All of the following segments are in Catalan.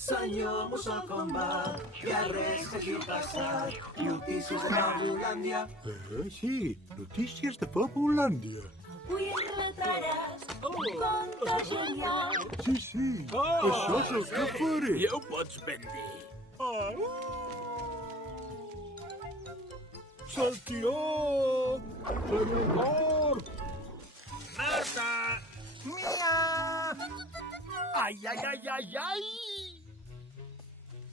senyor mussol com va, hi ha res que hagi passat. Notícies de Fabulàndia. Sí, notícies de Fabulàndia. Avui ens relataràs un conte genial. Sí, això és el que faré. Ja ho pots ben dir. Saltiró! Senyor Cor! Marta! Ai!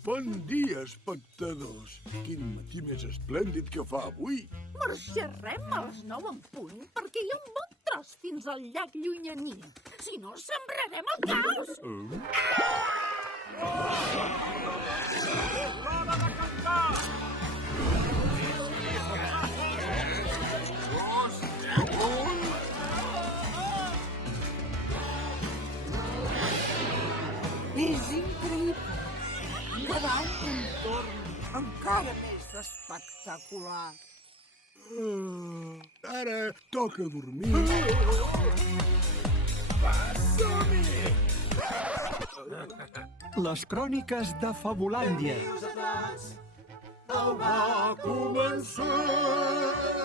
Bon dia, espectadors. Quin matí més esplèndid que fa avui. Marxarem a les 9 en punt perquè hi ha un bon tros fins al llac llunyaní. Si no, sembrarem el caos. És increïble. Quedar un contorn encara més espectacular. Ara toca dormir. Les cròniques de Fabulàndia. Va començar!